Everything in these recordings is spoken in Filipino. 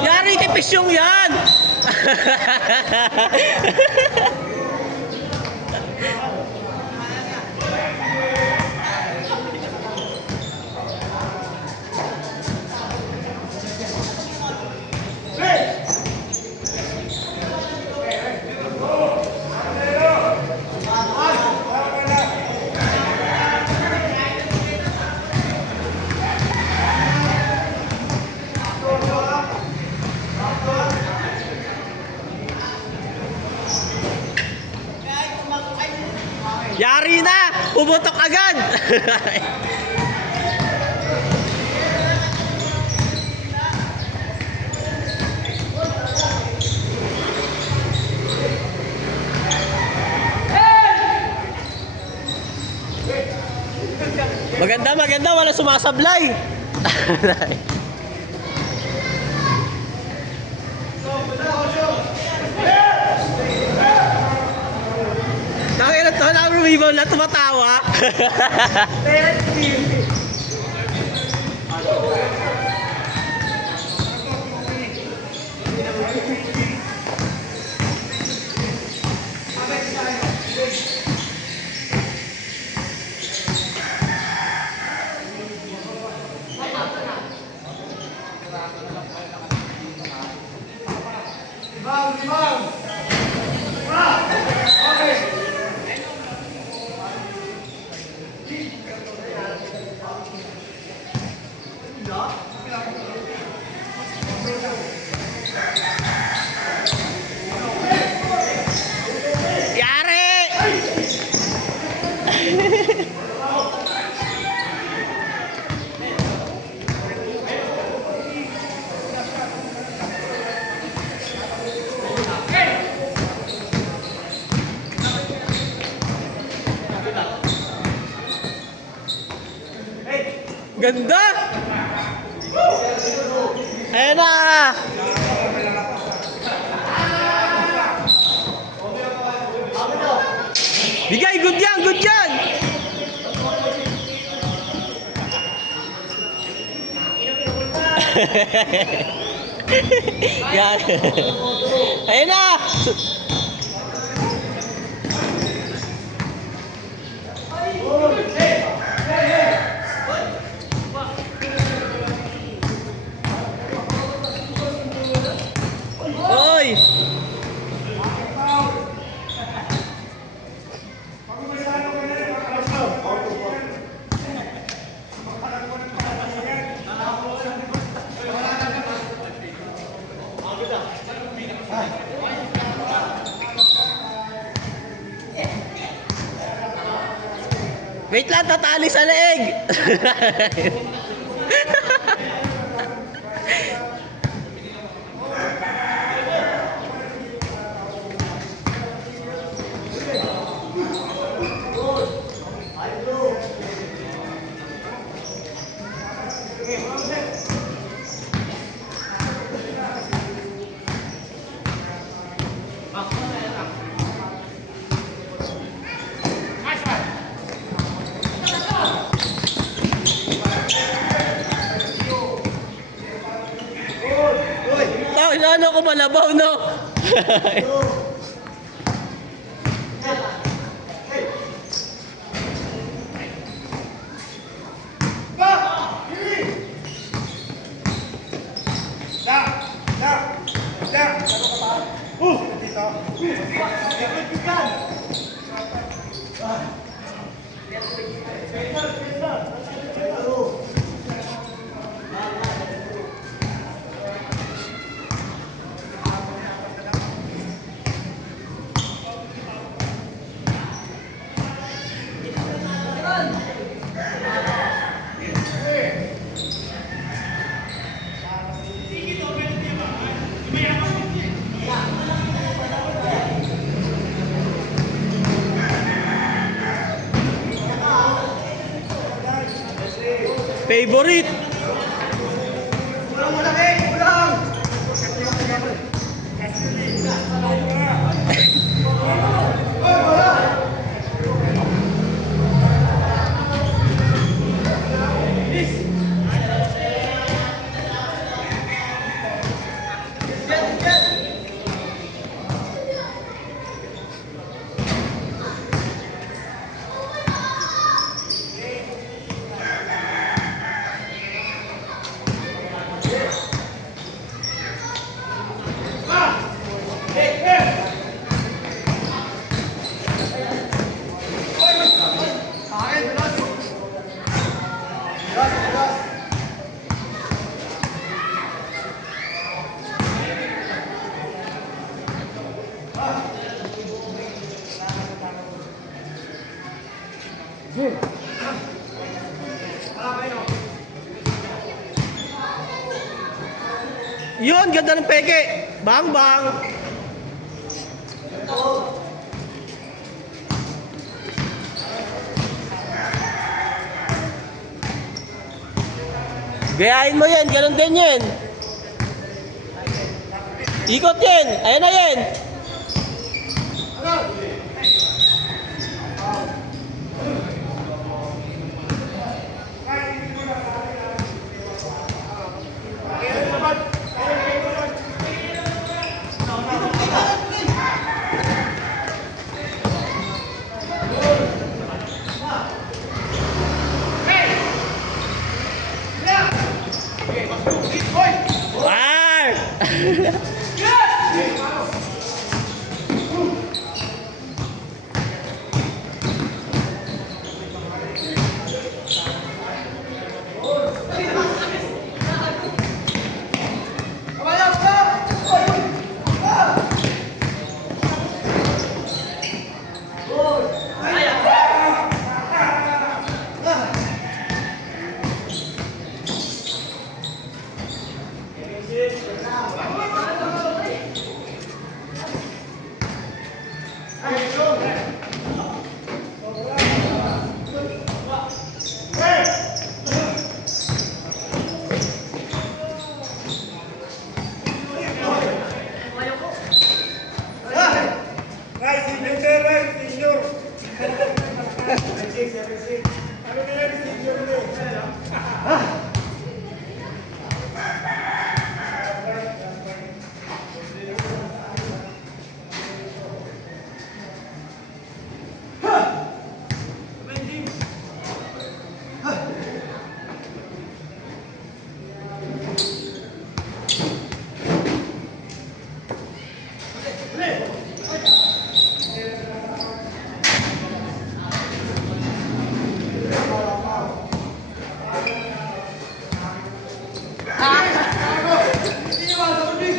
Yari kay Pisyong yan! Yari na! Pumutok agad! Maganda, maganda. Wala sumasablay. Nakita to, nakarumibaw na tumatawa. Ganda! Ayan na! Bigay! Good yan! Good yan! Yan! Ayan na! Oy! Wait lang, tatali sa leeg! Ano ko malabaw, no? favorite. Yun, ganda ng peke. Bang, bang. Gayahin mo yan, ganun din yan. Ikot yan, ayan na yan.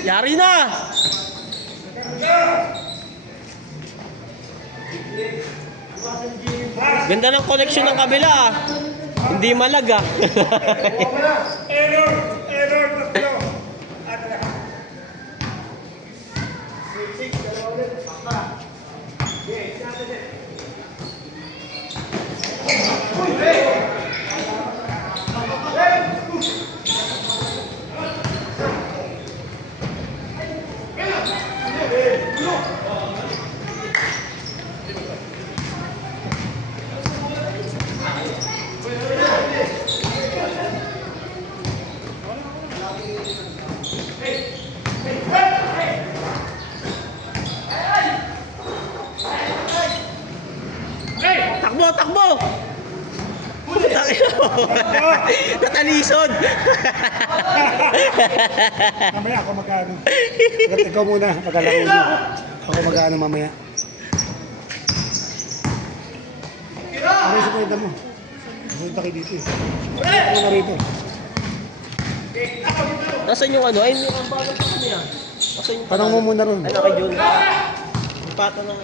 Yari na! Ganda ng connection ng kabila ah. Hindi malag ah. Error tatlo. Takbo, takbo! Natalisod! Mamaya ako magkano. Ikaw muna, pagkalaro mo. Ako magkano mamaya. Ano yung sumunod mo? Sumunod kayo dito eh. Ako na rito. Nasaan yung ano? Ay, hindi ang bago pa niya. Nasaan yung Tanong mo muna ron. ano kay Jun? Yung pata ng...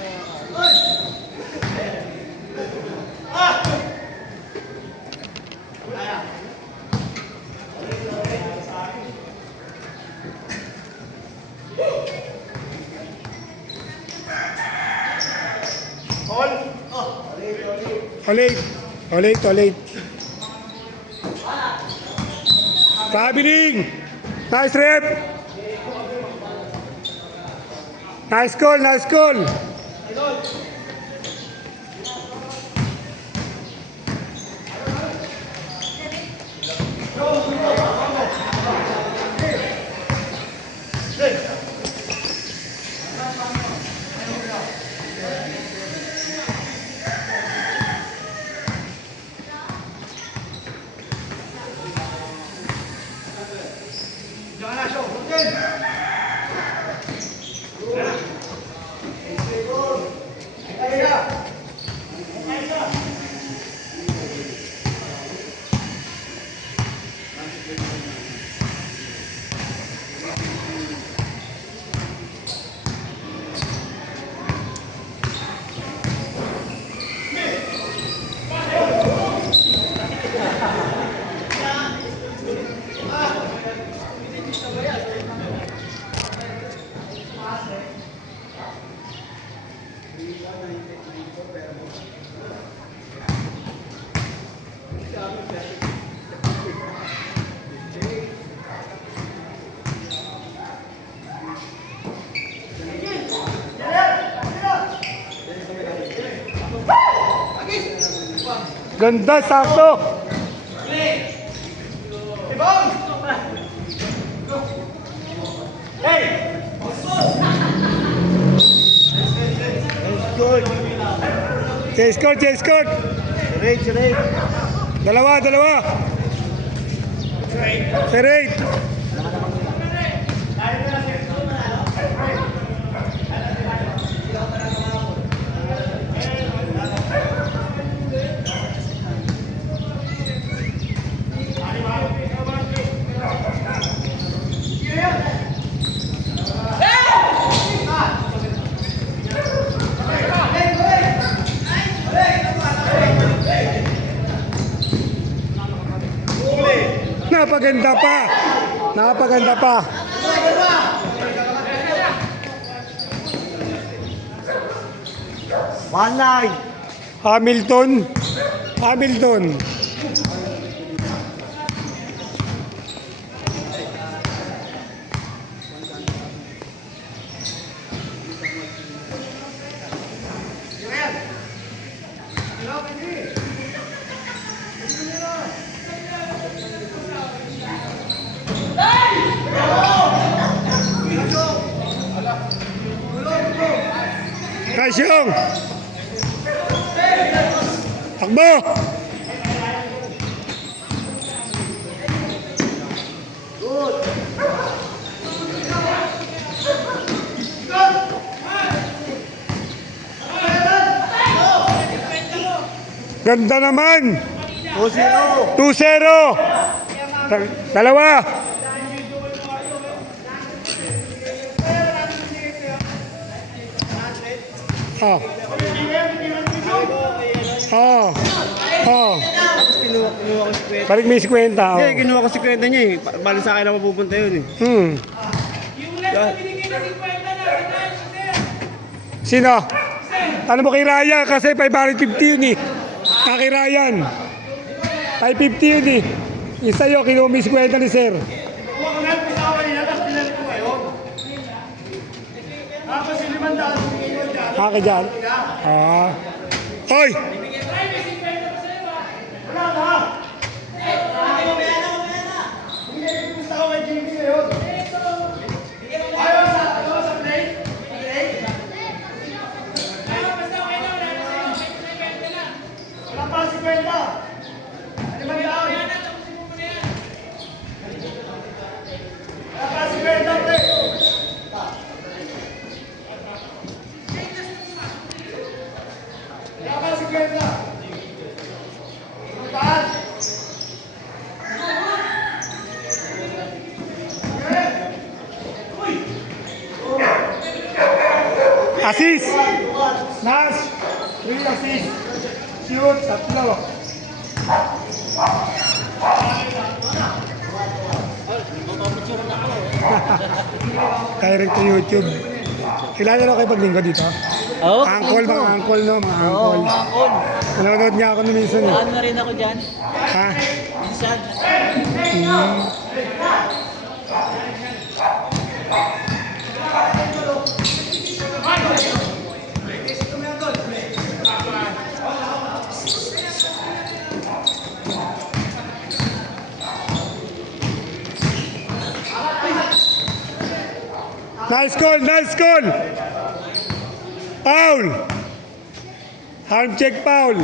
Olate. Pabiling! Nice rep! Nice call, nice call! Ganda, sakto! Chase court, chase court! Dalawa, dalawa! Serate! Napaganda pa! Napaganda pa! One line. Hamilton! Hamilton! Kasyong! Takbo! Ganda naman! 2-0. 2-0! Dalawa! Oh. Oh. Oh. Kinuha ko si Kwenta. Balik may 50. Oh. Hindi, kinuha ko si Kwenta niya eh. Bali sa akin lang mapupunta yun eh. Sino? Ano mo kay Ryan? Kasi 550 yun eh. Kay Ryan. 550 yun eh. Isa yun, kinuha may 50 ni Sir. Kaka dyan. Ah. Hoy! Assist! Nash! 3 assist! Shoot! 3! Direct to YouTube. Kilala na kayo pag linggo dito? Oo. Angkol, mga angkol, no? Mga angkol. Angkol. Nanonood niya ako ni minsan eh. Ano na rin ako dyan? Ha? Minsan. Nice call, nice call. Foul. Arm check foul.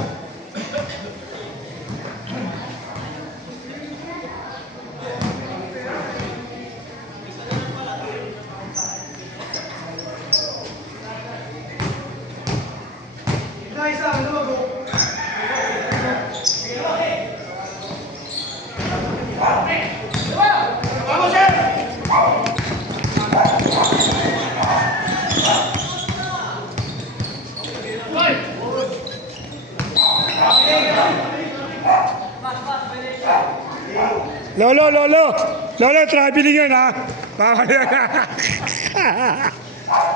Lolo, traveling yun ha. Bawal yan.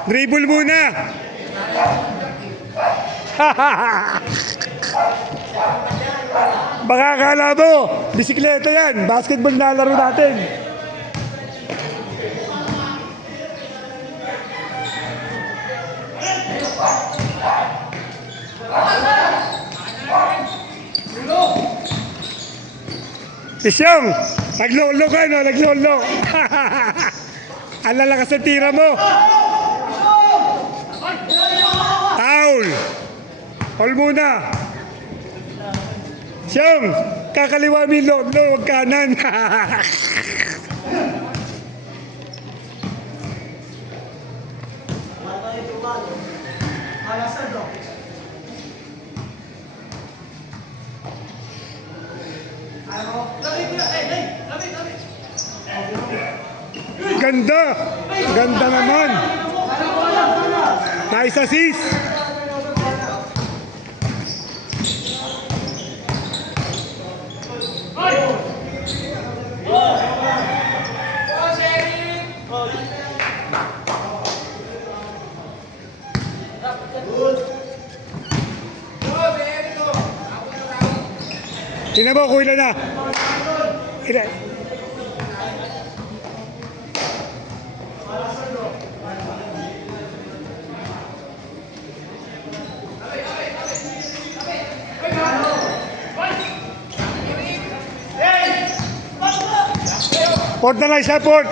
Dribble muna. Baka akala mo, bisikleta yan. Basketball na laro natin. Isyong, naglolo ka, no? Naglolo. Ang lalakas ang tira mo. Foul. Foul muna. Isyong, kakaliwa mo yung loob, huwag kanan. Ganda! Ganda naman! Nice assist! Tingnan mo kung ilan na. Ilan? Port na lang siya, port.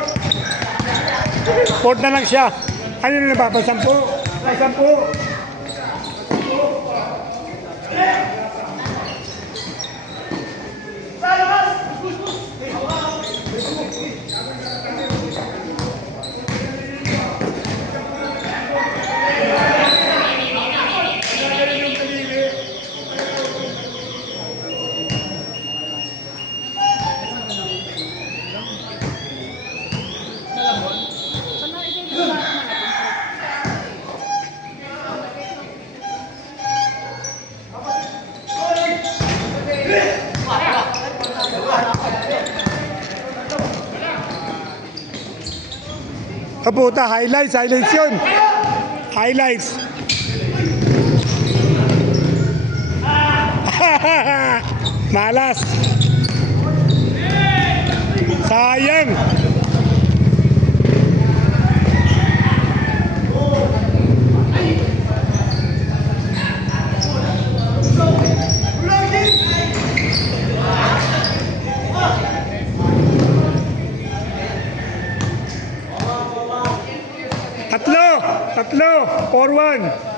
Port na lang siya. Ano na ba? Pasampu? Pasampu? Kaputa, highlights yun. Highlights. Malas. Sayang. Tatlo, 4-1.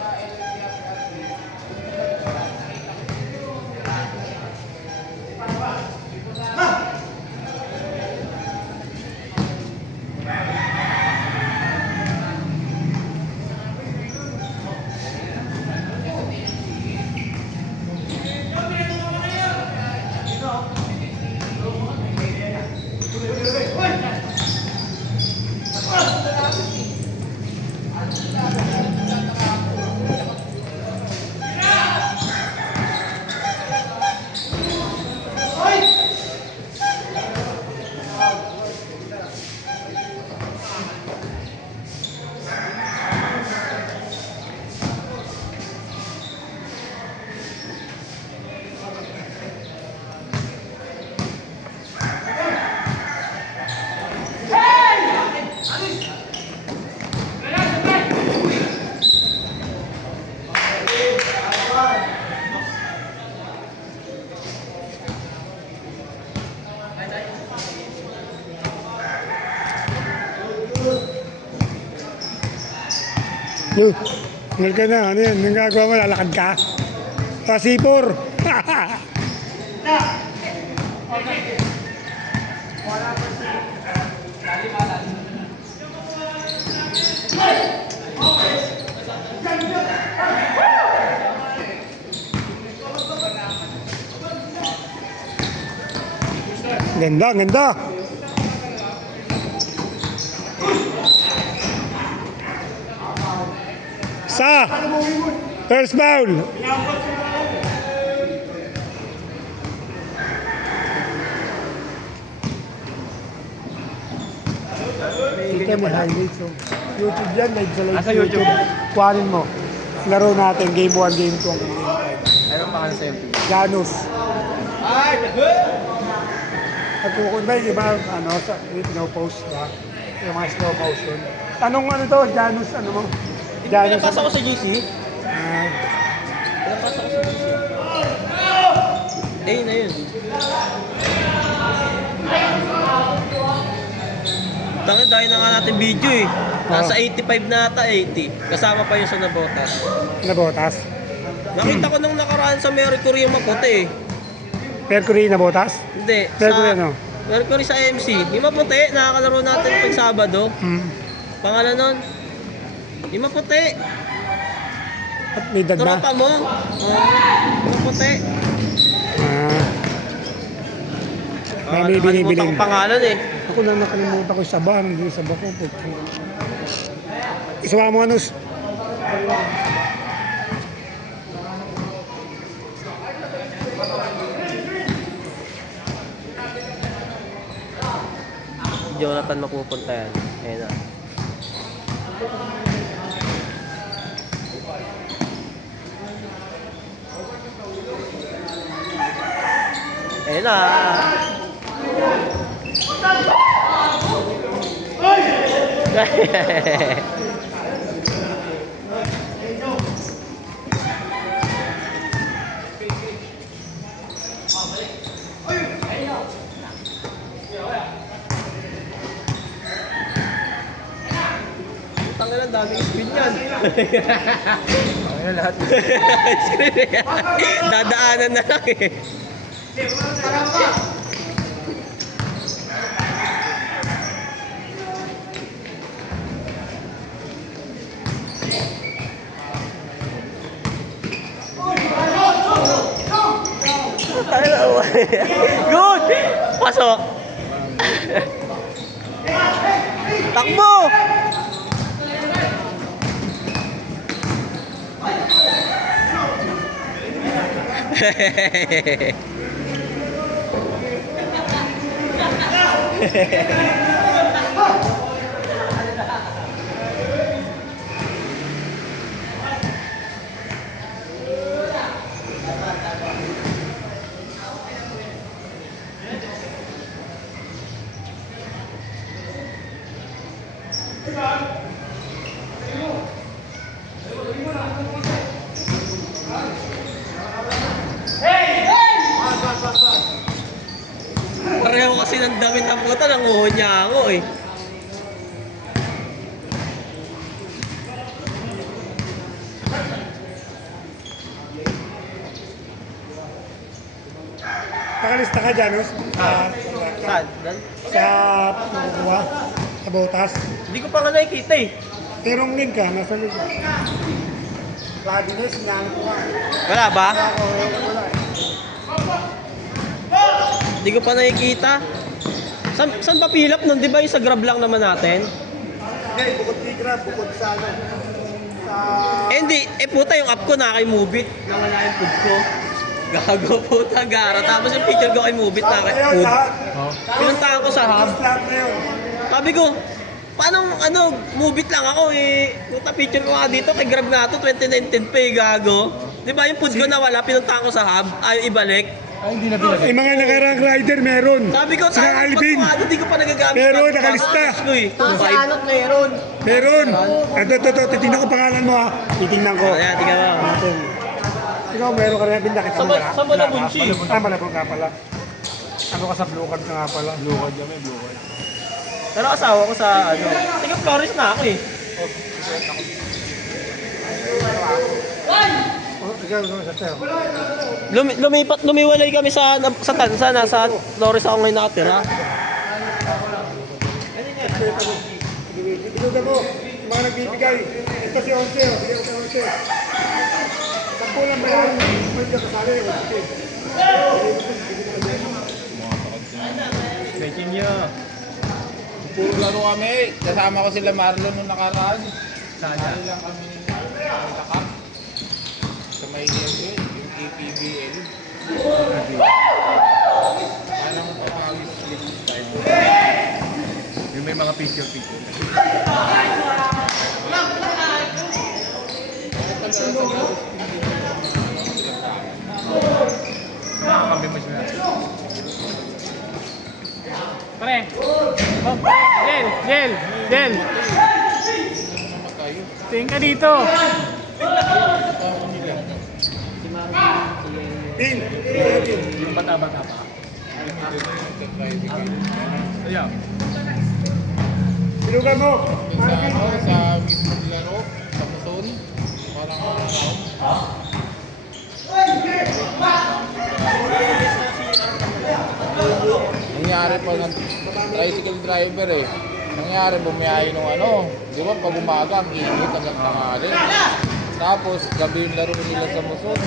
Lu, tinggal ka na. Ano yan? Anong gagawa mo? Lalakad ka? Pasipor. Ganda, ganda. Sa first foul. Ito may highlights. So. YouTube yan, live sa live sa YouTube. Kuhanin mo. Laro natin, game 1, game 2, game 5. Anong pangalan sa MP? Janus. At kung ba yung iba, ano, sa pinopost ba? Yung mga slow motion. Tanong ano to, Janus, ano mo? Janus. Pinapasa ko sa GC. Ah, Pinapasa ko sa GC. Eh, na yun. Tangin, dahil na nga natin video eh. Nasa 85 na ata, 80. Kasama pa yung sa Nabotas. nabotas. Nakita ko nung nakaraan sa Mercury yung maputi eh. Mercury nabotas? Hindi. Mercury ano? Mercury sa MC. Yung maputi, nakakalaro natin pag Sabado. Pangalan nun? Yung maputi. At may dad na? Tropa mo. Yung maputi. May binibiling. Nakalimutan ko pangalan eh. Ako lang nakalimutan ko yung saba. Hindi yung saba ko. Isawa mo, Anus. Jonathan mapupunta yan. Ayun na. Ayun na. Tanggal ang daming screen yan. Ayun lahat. Screen yan. Dadaanan na lang eh. Good! Pasok! Takbo! Pareho kasi ng damit ng puta, nanguho niya ako eh. Nakalista ka, Janus? Saan? Dan? Sa kukuha? Sa botas? Hindi ko pa nga nakikita eh. Merong link ka, nasa link ka. Vladines, hinahanap ko ka. Wala ba? Ako, wala eh. Hindi ko pa nakikita. Saan ba pilap nun? Di ba yung sa Grab lang naman natin? Hindi, bukod kay Grab, bukod sa ano. Sa... Eh hindi, eh puta yung app ko na kay Mubit. Nawala yung food ko. Gago puta, gara. Tapos yung picture ko kay Mubit na kay Ayun, food. lahat. Pinuntahan ko sa hub. Lahat na yun. Sabi ko, paano ano, Mubit lang ako eh. Puta picture ko nga dito, kay Grab nga to, 2019 pa eh, gago. Di ba yung food ko nawala, pinuntahan ko sa hub, ayaw ibalik. Yung mga nakarang rider, meron. Sabi ko, Saka Alvin. Hindi ko pa nagagamit. Meron, nakalista. Sa anot meron. Meron. Ito, titingnan ko pangalan mo ha. Titingnan ko. Ayan, tingnan mo. Natin. Ikaw, meron ka rin binda kita mo Sa Malabunchi. Malabong ka pala. Ano ka sa blue card ka nga pala? Blue card yan, may blue card. Pero asawa ko sa ano. Tingnan Flores na ako eh. Lumiwalay kami sa Tansa, nasa Flores ako ngayon nakatira. Binuga mo, mga nagbibigay. Ito si Onse, bigyan ko si Onse. 10 lang ba yan? May ka kasali, Onse. Making nyo. Puro laro kami. Kasama ko sila Marlon nung nakaraan. Sana lang kami nakakap. Sa may yung APBL. Parang papawis slip time. Yung may mga picture. Kami mo siya. Pare! Oh, Jel! Tingin ka dito! Yung bata-bata pa. Ayan. Binuga mo. Sa mismong laro, sa Puson, parang nangyari pa ng tricycle driver eh. Nangyari, bumiyahe nung di ba pag umaga ang init hanggang tanghali. Tapos gabi yung laro nila sa Muson.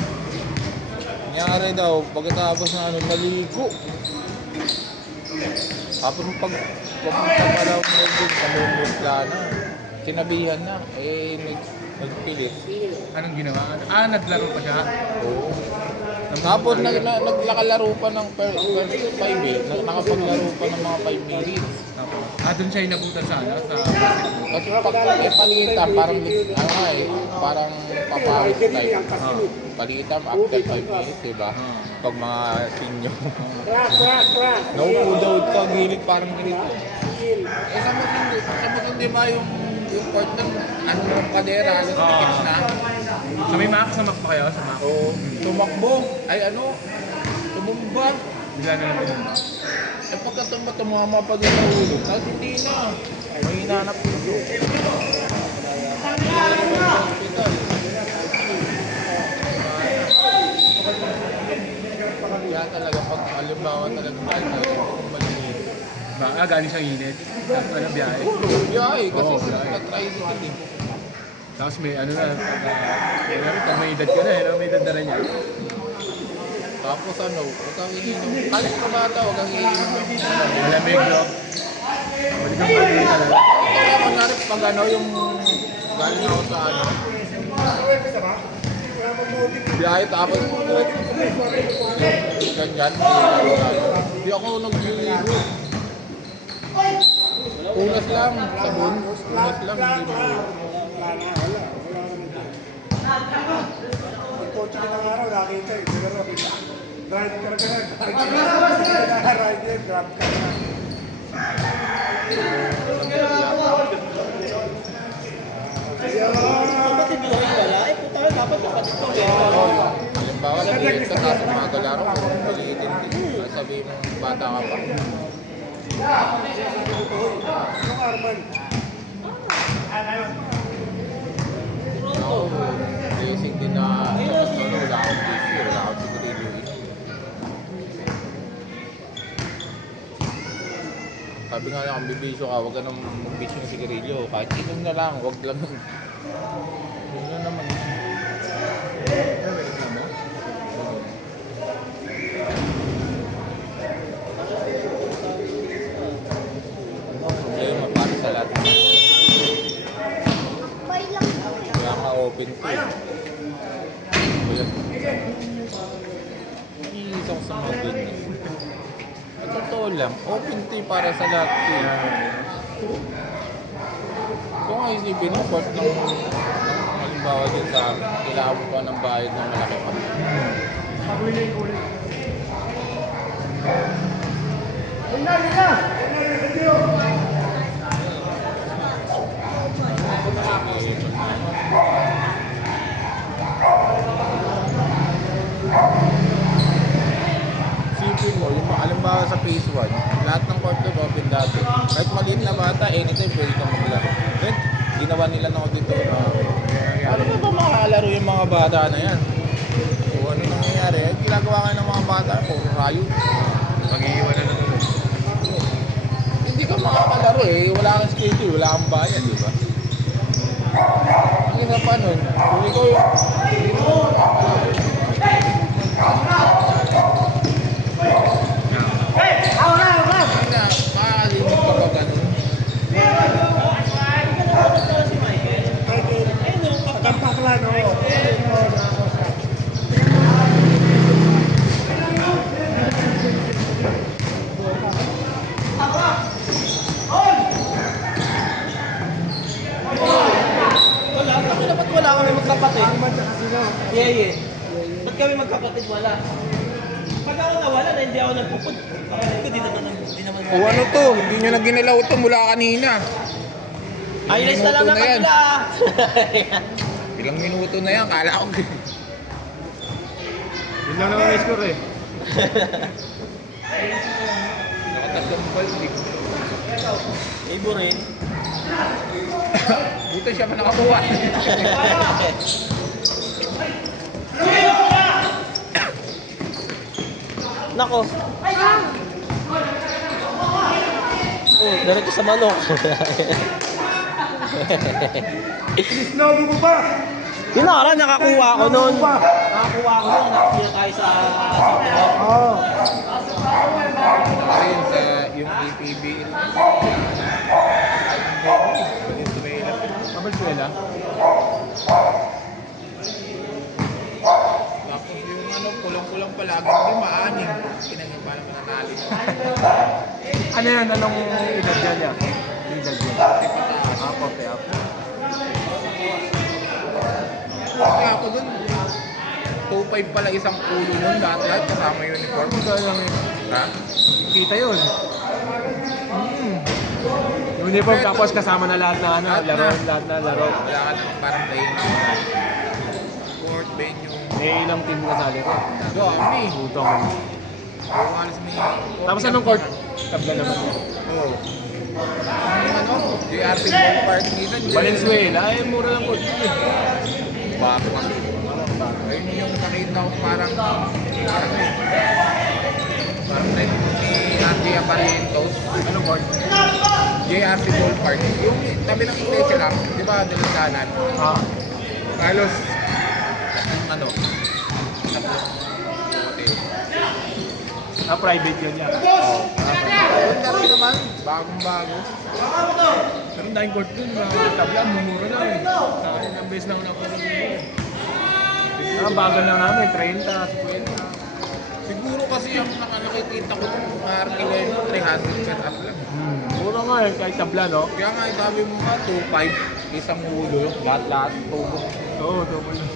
Nangyari daw, pagkatapos na naligo. Tapos pagpunta pa daw sa London Plana, sinabihan na, nagpilit. Anong ginawa? Naglaro pa siya? Oo. Tapos naglakalaro pa ng first 5 eh. Nakapaglaro pa ng mga 5 minutes. Doon siya inabutan sa Kasi palitan, parang papawis type. Palitan after 5 minutes, diba? Pag mga senior. Naupo daw sa gilid parang ganito. Sa Muson, diba yung court ng kadera, halos tikit na. So may makakasamak pa kayo sa mako? Oo. Tumakbo. Tumumba. Bigla na lang tumumba. Pagkatumba, tumama pa din sa ulo. Tapos hindi na. May hinanap ko. Kaya talaga, pag alimbawa talaga maliit. Galing siyang init. Biyahe. Biyahe, kasi nag-tricycle eh. Tapos may pag may edad ka na, may edad na rin yan. Tapos huwag kang iinom. Kahit ka bata, huwag kang iinom. Malamig, no? Balik ang pagkain ka na. Ito nga, kunyari, pag yung galing ako sa biyahe, tapos ganyan. Hindi ako nag-iinom. Unas lang, sabon. Unas lang, hindi mo. Pag-coach ka ng araw, nakita eh. Siguro, ride ka na. Ride grab ka na. Kapatid mo kayo wala? Puta, dapat kapatid ko. Halimbawa, nag-iit ka na sa mga galaro, pag-iitin din. Sabihin mo, bata ka pa. Yung Arman. Ako, racing din na wala akong bisyo, wala akong sigarilyo. Sabi nga lang, kung bibisyo ka, huwag ka nang magbisyo ng sigarilyo. Kahit inom na lang, huwag lang. Yun na naman. Problema para sa lahat. Kaya nga open to eh. Iisa ko sa mga ganyan. At totoo lang, open to eh para sa lahat eh. Kung nga isipin mo, part ng halimbawa din sa amin, kailangan mo pa ng bayad ng malaki pa. Sipin mo, yung halimbawa sa phase 1, lahat ng court doon open dati. Kahit maliit na bata, anytime pwede kang maglaro. Then, ginawa nila ng auditor. Ano ba mga nakakalaro yung mga bata na yan. So ano nangyayari? Ginagawa nga ng mga bata, puro rayo. Mag-iiwan na lang ulit. Hindi ka makakalaro eh. Wala kang schedule, wala kang bayad, di ba? Ang isa pa nun, kung ikaw yung hindi mo makakalaro. Hindi na, makakalimit ka pa ganun. Pagkampakla, no? Dapat wala kami magkapatid. Yeah. Ba't kami magkapatid wala? Pag ako nawala na hindi ako nagpupod. Kapatid ko di naman. O ano to, hindi nyo na ginalaw to mula kanina. Ayos na lang Minuto na na yan. kabila. Ilang minuto na yan, kala ko. Yun lang naman ang score eh. Nakatatlong balik. Ibo rin. Buti siya pa nakakuha. Nako. Oh, diretso sa manok. Snowy mo ba? Yung nakaraan, nakakuha ako noon. Nakakuha ako noon. Nakakuha tayo sa City Hall. Oo. Ayun sa yung APB. Kabalsuela. Tapos yung ano, kulang-kulang palagi. Hindi maanim. Kinagyan parang mananali. Ano yan? Anong edad dyan yan? Edad dyan. Ah, kote up. Kaya ako dun, 2.5 pala isang ulo nun. Lahat kasama uniform. Magkano lang yun? Ha? Kita yun. Uniform tapos kasama na lahat na ano, lahat na laro. Wala ka naman parang playing sport, venue. May ilang team kasali ko. Dami. Butong. Kung alas may... Tapos anong court? Tabla naman. Oo. Yung ano, JRP Ball Park dito. Valenzuela, ay mura lang court. Bago kasi. Ayun yung nakita ko parang rin ni Andy Aparientos. Anong court? JRP Ball Park. Yung tabi ng iglesia lang, di ba, dalandanan? Ah. Halos, ano, hotel. Ah, private yun yan. Ganda rin naman, bagong-bago. Pero ang daming court dun, mga tabla, mumura lang eh. Sa akin, ang base lang ako ng bagal lang namin, 30, 50. Siguro kasi yung nakikita ko ng mga Arquileno, 300 set up lang. Mura nga eh, kahit tabla, no? Kaya nga, sabi mo nga, 2.5, isang ulo, lahat-lahat, tubo. Oo, double lang.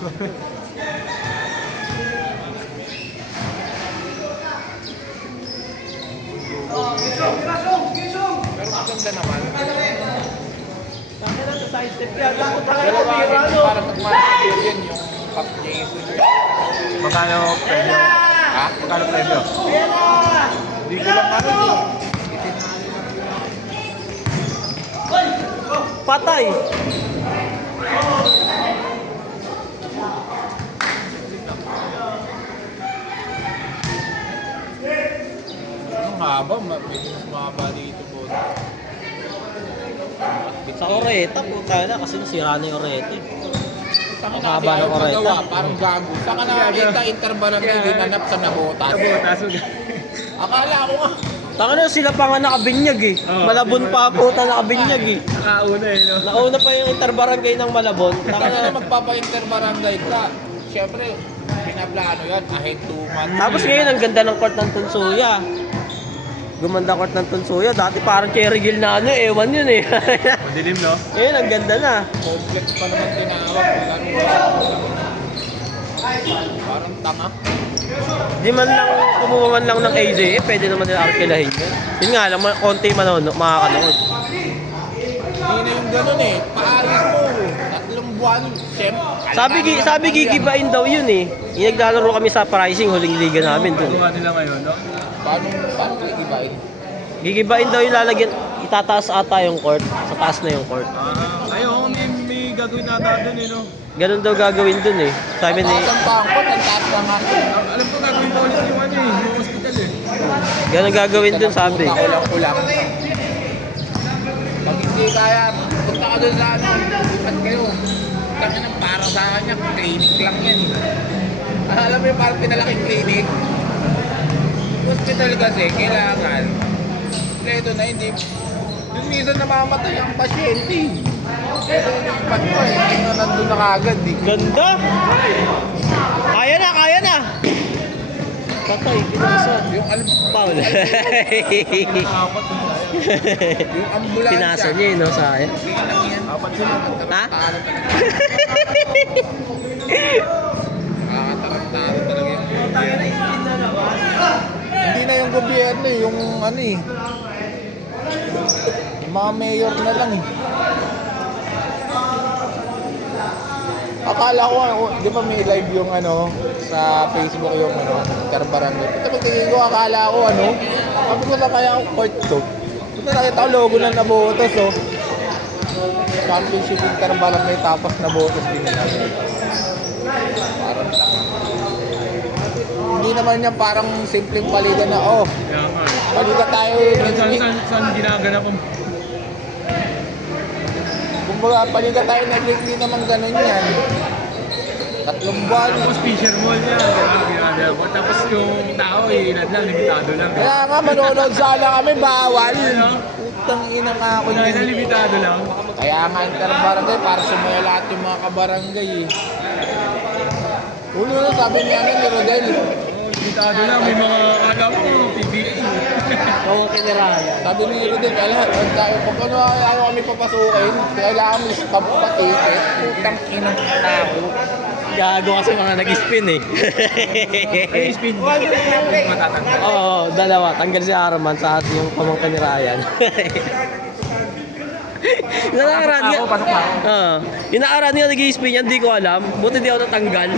Pero maganda naman. Bakit na sa side step yan? Takot tayo Pero na pira, no? para mag-master yun, yung Pop Jason. Magkano premyo? Ha? Magkano premyo? Hindi ko lang ano, Patay. Ang haba, medyo mas mahaba dito po. Sa Oreta, puta na kasi nasira na yung Oreta. Ang Ang haba ng Oreta. Parang gago. Saka nakakita, interval na may ginanap sa nabotas. Nabotas. Akala ko nga. Taka na sila pa nga nakabinyag eh. Oo, Malabon pa puta nakabinyag eh. Nakauna eh, no? Nauna pa yung interbarangay ng Malabon. Taka Taka na na. magpapa-interbarangay ka. Siyempre, pinaplano yan, ahead 2 months. Tapos ngayon ang ganda ng court ng Tunsuya. Gumanda court ng Tunsuya. Dati parang Cherry Hill na ano, ewan yun eh. Madilim, no? Ngayon ang ganda na. Complex pa naman tinawag. Parang tanga. Di man lang, kumuha man lang ng AJA, pwede naman nila arkilahin yun. Yun nga lang, konti makakanood. Hindi na yung ganun eh. Paayos mo. 3 buwan. Siyempre. Sabi gigibain daw yun eh. Yung naglalaro kami sa pricing, huling liga namin dun. Kuha nila ngayon, no? Paano igibain? Gigibain daw yung lalagyan, itataas ata yung court. Sa taas na yung court. Ayun, may gagawin nata doon eh, no? Ganun daw gagawin dun eh. Sabi ni, Ang pangkot, ang taas na nga. Alam ko gagawin pa ulit yung ano eh, yung hospital eh. ganun gagawin dun sabi. Kulang-kulang. Pag hindi kaya, punta ka doon sa ano, lipat kayo. Kanya ng para sa kanya, clinic lang yan eh. Alam mo yung parang pinalaking clinic? Hospital kasi, kailangan. Ito na hindi. Yung minsan namamatay ang pasyente. Pero yung ipat mo eh, hindi na nandun na kagad eh. Ganda! Kaya na, kaya na! Patay, pinasa. Yung Paul. yung ambulansya. Pinasa niya eh, no, sayang. Apat sila. Ha? Nakakatarantado talaga yung gobyerno. Hindi na yung gobyerno eh, yung ano eh. Yung mga mayor na lang eh. Akala ko, di ba may live yung ano, sa Facebook yung ano, Interbarangay. Ito pagtingin ko, akala ko ano, sabi ko na kaya ako court to. Ito nakita ko logo na nabotos oh. Championship Interbarangay tapos nabotos din nila. Parang tanga. Hindi naman yan parang simpleng palitan na, oh, Kaya nga. palitan tayo. Saan ginagana kung Kumbaga, palitan tayo na hindi naman ganun yan. 3 buwan. tapos Fisher Mall niya, ginagana ko. Tapos yung tao eh, ilan lang, limitado lang. Kaya nga manonood sana kami, bawal. Ano? Utang ina nga ako Kaya yun. limitado lang. Kaya nga Interbarangay para sumaya lahat yung mga kabarangay eh. Ulo na sabi niya ni Rodel. Oo, limitado lang. May mga kagaw ko, PBA. Oo, kiniraya. Sabi ni Rodel, lahat tayo pag ano ayaw kami papasukin, kailangan may stamp pa ticket. Utang ina ng tao. Gago kasi mga nag-spin eh. Ay, speed. Matatanggal. Oo, dalawa. Tanggal si Arman sa atin yung pamangkin ni Ryan. Inaaraan niya. Pasok pa ako. Inaaraan niya nag-i-spin yan, hindi ko alam. Buti di ako natanggal.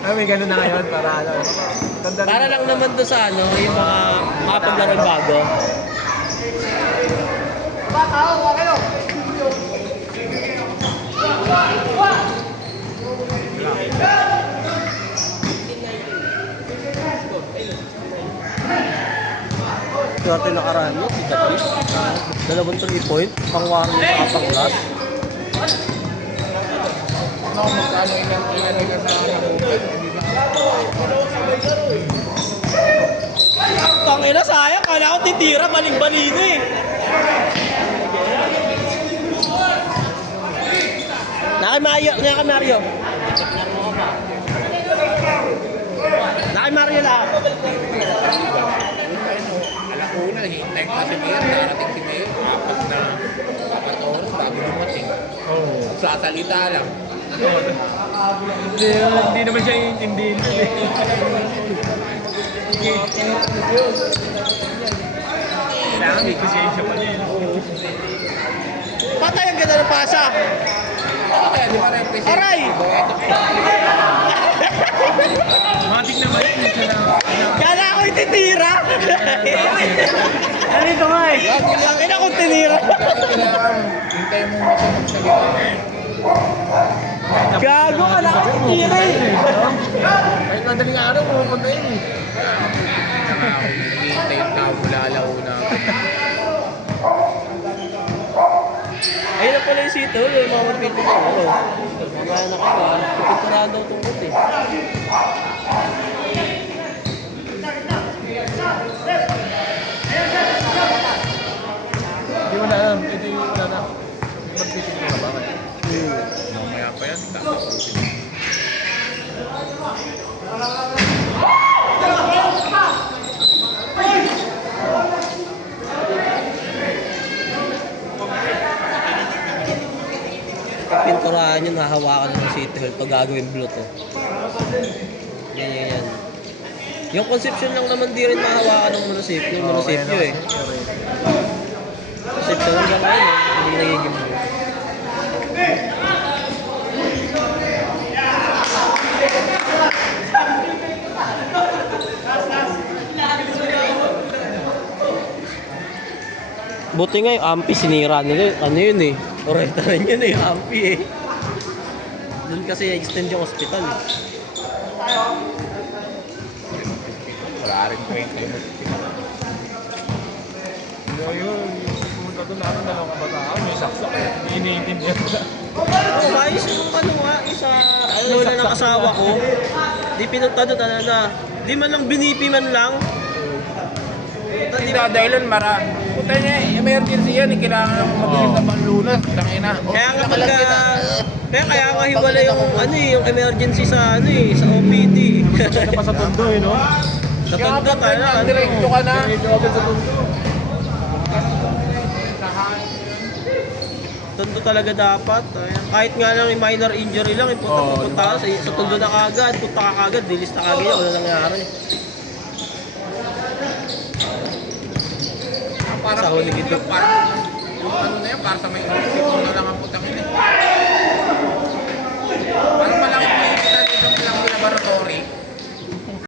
Ah, may ganun na ngayon para ano. Ganda Para lang naman to sa ano, yung mga makapaglaro bago. Swerte nakaraan mo, si Katis. 2 point, pang-warning sa pang-last. Ano kung magkano inanay ka sa nabukin? Tangina, sayang. Kala ko titira, baling-balino eh. Naki Mario. Naki Mario lahat. Alauna, hintay ko si Mayor, darating si Mayor, 4 oras bago dumating. Sasalita lang. Hindi naman siya iintindihin. Kailangan may kusensya pa niya. Patay ang ganda ng pasa. Kaya di ba represent? Aray! Matik naman yun. Siya na. Kala ko ititira. Ganito nga eh. Kaya kung tinira. Kailangan hintay mo magsalita. Gago, kala ko titira eh. Kahit madaling araw, pupunta yun eh. Hintay yung tao mula alauna. Ayun na pala yung sito, yung mga mapito ko. Mamaya na kayo, pipinturahan daw itong boot eh. Hindi wala na. Hindi wala na. Mag-fishing na ba? Mamaya pa yan. Tapos Pinturahan yun, nahawakan ng City Hall pag gagawin blue to. Yan. Yung conception lang naman di rin mahawakan ng munisipyo eh. Conception hanggang ngayon eh, hindi nagiging blue. Buti nga yung ampi sinira nila. Ano yun eh? Oreta rin yun eh, ampi eh. Doon kasi extend yung hospital. Wala rin 20 yung hospital. Yun, pumunta doon natin dalawang kabataan, may saksak eh. Hindi iniintindihan nila. Oo, maayos yung ano nga, isa lola ng asawa ko. Di pinunta doon, ano na. Di man lang binipi man lang. Hindi na dahilan, puta niya, emergency yan, kailangan mabilis na panlunas. Tangina. Kaya nga kaya nga hiwala yung ano eh, yung emergency sa ano eh, sa OPD. Ito pa sa Tondo eh, no? Sa Kaya Tondo pag tayo ganyan, ano. diretso ka na. Diretso agad sa Tondo. Tondo talaga dapat. Ayan. Kahit nga lang yung minor injury lang, pupunta ka sa Tondo na kagad, punta ka kagad, dilis na kagad, wala nangyari. Para Sa huli gito. yung ano na yan, para sa may isip mo na lang ang putang ina. Parang